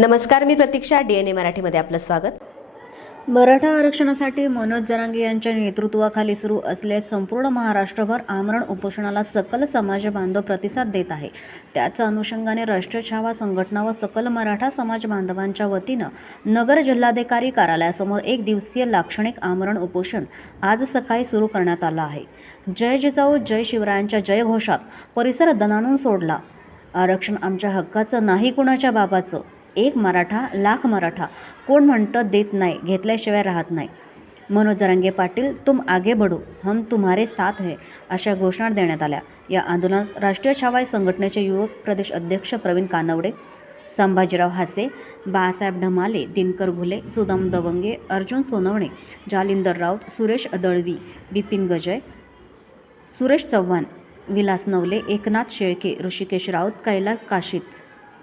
नमस्कार, मी प्रतीक्षा. DNA मराठीमध्ये आपलं स्वागत. मराठा आरक्षणासाठी मनोज जरांगे यांच्या नेतृत्वाखाली सुरू असलेल्या संपूर्ण महाराष्ट्रभर आमरण उपोषणाला सकल समाज बांधव प्रतिसाद देत आहे. त्याच अनुषंगाने राष्ट्रीय छावा संघटना व सकल मराठा समाज बांधवांच्या वतीनं नगर जिल्हाधिकारी कार्यालयासमोर एक दिवसीय लाक्षणिक आमरण उपोषण आज सकाळी सुरू करण्यात आलं आहे. जय जिजाऊ जय शिवरायांच्या जयघोषात परिसर दणाणून सोडला. आरक्षण आमच्या हक्काचं नाही, कुणाच्या बाबाचं. एक मराठा लाख मराठा. कोण म्हणतं देत नाही, घेतल्याशिवाय राहत नाही. मनोज जरांगे पाटील, तुम आगे बढ़ो, हम तुम्हारे साथ है, अशा घोषणा देण्यात आल्या. या आंदोलनात राष्ट्रीय छावा संघटनेचे युवक प्रदेश अध्यक्ष प्रवीण कानवडे, संभाजीराव हासे, बाळासाहेब ढमाले, दिनकर घुले, सुदाम दवंगे, अर्जुन सोनवणे, जालिंदर राऊत, सुरेश दळवी, बिपिन गजय, सुरेश चव्हाण, विलास नवले, एकनाथ शेळके, ऋषिकेश राऊत, कैलास काशीत,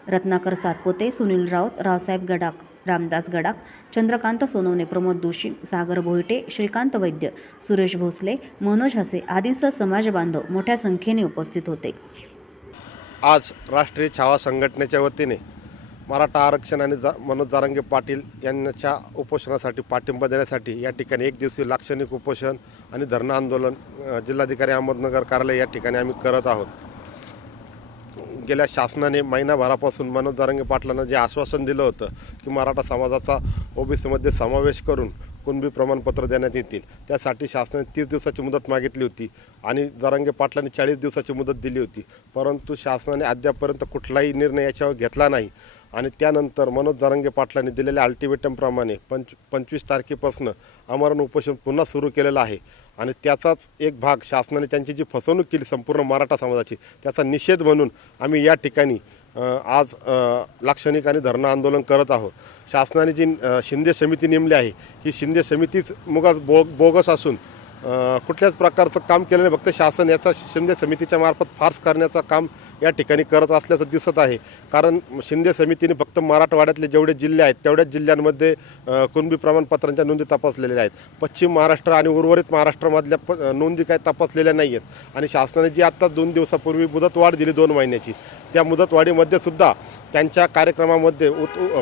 रत्नाकर सातपुते, सुनील राऊत, रावसाहेब गडाख, रामदास गडाख, चंद्रकांत सोनवणे, प्रमोद दोशी, सागर भोईटे, श्रीकांत वैद्य, सुरेश भोसले, मनोज हसे आदींसह समाज बांधव मोठ्या संख्येने उपस्थित होते. आज राष्ट्रीय छावा संघटनेच्या वतीने मराठा आरक्षण आणि मनोज जरांगे पाटील यांच्या उपोषणासाठी पाठिंबा देण्यासाठी या ठिकाणी एक दिवसीय लाक्षणिक उपोषण आणि धरणं आंदोलन जिल्हाधिकारी अहमदनगर कार्यालय या ठिकाणी आम्ही करत आहोत. गेल्या शासनाने महिनाभरापासून मनोज जरांगे पाटलांना जे आश्वासन दिलं होतं की मराठा समाजाचा ओबीसीमध्ये समावेश करून कुणबी प्रमाणपत्र देण्यात येतील, त्यासाठी शासनाने 30 दिवसाची मुदत मागितली होती आणि जरांगे पाटलांनी 40 दिवसाची मुदत दिली होती. परंतु शासनाने अद्यापपर्यंत कुठलाही निर्णय याच्यावर घेतला नाही आणि त्यानंतर मनोज जरांगे पाटलांनी दिलेल्या अल्टिमेटमप्रमाणे 25 तारखेपासून आमरण उपोषण पुन्हा सुरू केलेलं आहे आणि त्याचाच एक भाग शासनाने त्यांची जी फसवणूक केली संपूर्ण मराठा समाजाची, त्याचा निषेध म्हणून आम्ही या ठिकाणी आज लाक्षणिक आणि धरणं आंदोलन करत आहोत. शासनाने जी शिंदे समिती नेमली आहे, ही शिंदे समितीच बोगस असून कुठल्याच प्रकारचं काम केलं नाही. फक्त शासन याचा शिंदे समितीच्या मार्फत फार्स करण्याचं काम या ठिकाणी करत असल्याचं दिसत आहे. कारण शिंदे समितीने फक्त मराठवाड्यातले जेवढे जिल्हे आहेत तेवढ्याच जिल्ह्यांमध्ये कुणबी प्रमाणपत्रांच्या नोंदी तपासलेल्या आहेत. पश्चिम महाराष्ट्र आणि उर्वरित महाराष्ट्रामधल्या नोंदी काय तपासलेल्या नाही आहेत आणि शासनाने जी आत्ता 2 दिवसापूर्वी मुदतवाढ दिली 2 महिन्याची, त्या मुदतवाढीमध्ये सुद्धा त्यांच्या कार्यक्रमामध्ये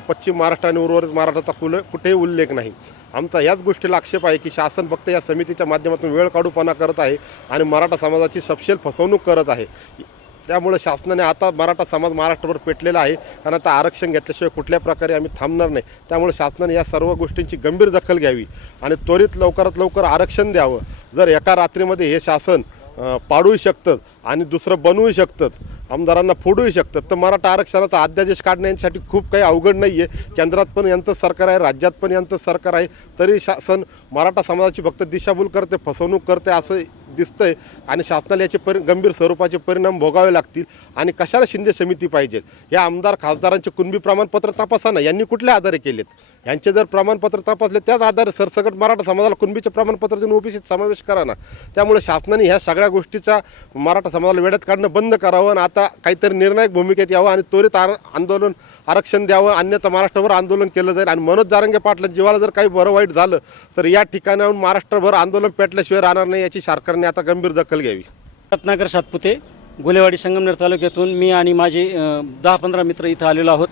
पश्चिम महाराष्ट्र आणि उर्वरित महाराष्ट्राचा कुठेही उल्लेख नाही. आमचा याच गोष्टीला आक्षेप आहे की शासन फक्त या समितीच्या माध्यमातून वेळ काढूपणा करत आहे आणि मराठा समाजाची सपशेल फसवणूक करत आहे. त्यामुळे शासनाने आता मराठा समाज महाराष्ट्रभर पेटलेला आहे कारण आता आरक्षण घेतल्याशिवाय कुठल्या प्रकारे आम्ही थांबणार नाही. त्यामुळे शासनाने या सर्व गोष्टींची गंभीर दखल घ्यावी आणि त्वरित लवकरात लवकर आरक्षण द्यावं. जर एका रात्रीमध्ये हे शासन पाडूही शकतं आणि दुसरं बनवूही शकतं, आमदारांना फोडूही शकतात, तर मराठा आरक्षणाचा अध्यादेश काढण्यासाठी खूप काही अवघड नाही आहे. केंद्रात पण यांचं सरकार आहे, राज्यात पण यांचं सरकार आहे, तरी शासन मराठा समाजाची फक्त दिशाभूल करते, फसवणूक करते असं दिसतंय आणि शासनाला याचे गंभीर स्वरूपाचे परिणाम भोगावे लागतील. आणि कशाला शिंदे समिती पाहिजे? या आमदार खासदारांचे कुणबी प्रमाणपत्र तपासा ना, यांनी कुठल्या आधारे केलेत? यांचे जर प्रमाणपत्र तपासले त्याच आधारे सरसकट मराठा समाजाला कुणबीचे प्रमाणपत्र देऊन ओबीसीत समावेश करा ना. त्यामुळे शासनाने ह्या सगळ्या गोष्टीचा मराठा समाजाला वेड्यात काढणं बंद करावं आणि आता काहीतरी निर्णायक भूमिकेत यावं आणि त्वरित आंदोलन आरक्षण द्यावं, अन्यथा महाराष्ट्रभर आंदोलन केलं जाईल. आणि मनोज जरांगे पाटला जीवाला जर काही बरं वाईट झालं तर या ठिकाणाहून महाराष्ट्रभर आंदोलन पेटल्याशिवाय राहणार नाही, याची सरकारने आता गंभीर दखल घ्यावी. रत्नाकर सातपुते, गुलेवाडी संगमनेर तालुक्यातून मी आणि माझे 10-15 मित्र इथं आलेलो आहोत.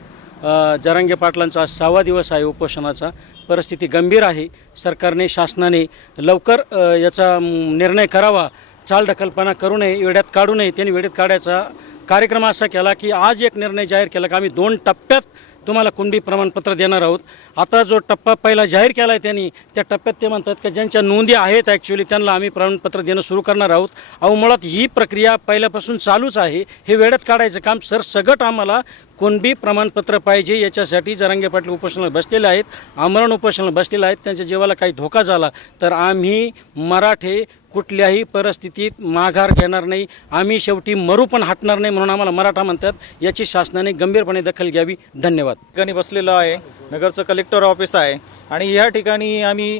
जरांगे पाटलांचा आज 6वा दिवस आहे उपोषणाचा. परिस्थिती गंभीर आहे. सरकारने शासनाने लवकर याचा निर्णय करावा, चालढकलपणा करू नये, वेड्यात काढू नये. त्यांनी वेड्यात काढायचा कार्यक्रम असा केला की आज एक निर्णय जाहीर केला की आम्ही 2 टप्प्यात तुम्हाला कुणबी प्रमाणपत्र देणार आहोत. आता जो टप्पा पहिला जाहीर केला आहे त्यांनी, त्या टप्प्यात ते म्हणतात की ज्यांच्या नोंदी आहेत ॲक्च्युली त्यांना आम्ही प्रमाणपत्र देणं सुरू करणार आहोत. अहो, मुळात ही प्रक्रिया पहिल्यापासून चालूच आहे. हे वेळेत काढायचं काम सरसगट आम्हाला कुणबी प्रमाणपत्र पाहिजे. याच्यासाठी जरांगे पाटील उपोषणाला बसलेले आहेत, आमरण उपोषणाला बसलेले आहेत. त्यांच्या जीवाला काही धोका झाला तर आम्ही मराठे कुठल्याही परिस्थितीत माघार घेणार नाही. आम्ही शेवटी मरू पण हटणार नाही, म्हणून आम्हाला मराठा म्हणतात. याची शासनाने गंभीरपणे दखल घ्यावी. धन्यवाद. ठिकाणी बसलेलो आहे, नगरचं कलेक्टर ऑफिस आहे आणि ह्या ठिकाणी आम्ही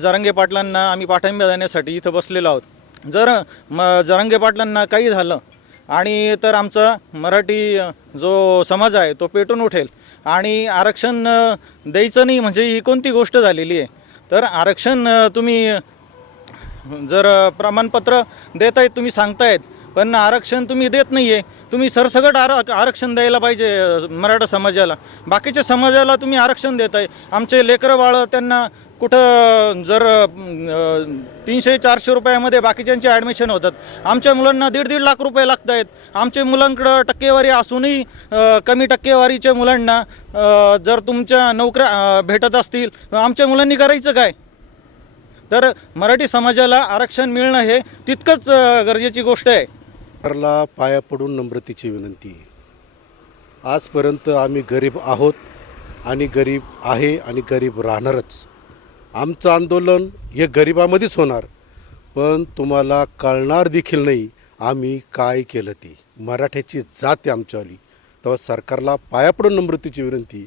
जरांगे पाटलांना आम्ही पाठिंबा देण्यासाठी इथं बसलेलो आहोत. जर जरांगे पाटलांना काही झालं आणि तर आमचा मराठी जो समाज आहे तो पेटून उठेल आणि आरक्षण द्यायचं नाही म्हणजे ही कोणती गोष्ट झालेली आहे? तर आरक्षण तुम्ही जर प्रमाणपत्र देत आहेत, तुम्ही सांगतायत, पण आरक्षण तुम्ही देत नाही आहे. तुम्ही सरसकट आरक्षण द्यायला पाहिजे मराठा समाजाला. बाकीच्या समाजाला तुम्ही आरक्षण देताय. आमचे लेकरं बाळं त्यांना कुठं जर 300-400 रुपयामध्ये बाकीच्यांचे ॲडमिशन होतात. आमच्या मुलांना 1.5 लाख रुपये लागत आहेत. आमच्या मुलांकडं टक्केवारी असूनही कमी टक्केवारीच्या मुलांना जर तुमच्या नोकऱ्या भेटत असतील, आमच्या मुलांनी करायचं काय? तर मराठी समाजाला आरक्षण मिळणं हे तितकंच गरजेची गोष्ट आहे. सरकारला पाया पडून नम्रतेची विनंती आहे. आजपर्यंत आम्ही गरीब आहोत आणि गरीब आहे आणि गरीब राहणारच. आमचं आंदोलन हे गरिबामध्येच होणार, पण तुम्हाला कळणार देखील नाही आम्ही काय केलं ती. मराठ्याची जात आहे आमच्यावाली. तेव्हा सरकारला पाया पडून नम्रतेची विनंती.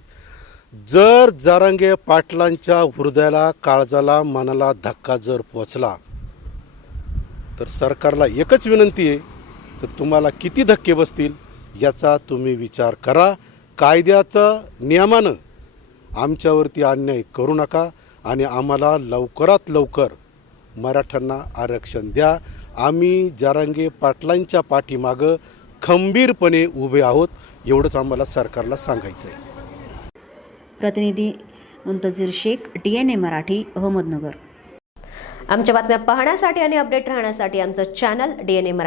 जर जरांगे पाटलांच्या हृदयाला, काळजाला, मनाला धक्का जर पोचला तर सरकारला एकच विनंती आहे, तर तुम्हाला किती धक्के बसतील याचा तुम्ही विचार करा. कायद्याचं नियमानं आमच्यावरती अन्याय करू नका आणि आम्हाला लवकरात लवकर मराठ्यांना आरक्षण द्या. आम्ही जरांगे पाटलांच्या पाठीमागं खंबीरपणे उभे आहोत, एवढंच आम्हाला सरकारला सांगायचं आहे. प्रतिनिधी मुंतजीर शेख, DNA मराठी, अहमदनगर. आमच्या बातम्या पाहण्यासाठी आणि अपडेट राहण्यासाठी आमचं चॅनल DNA मराठी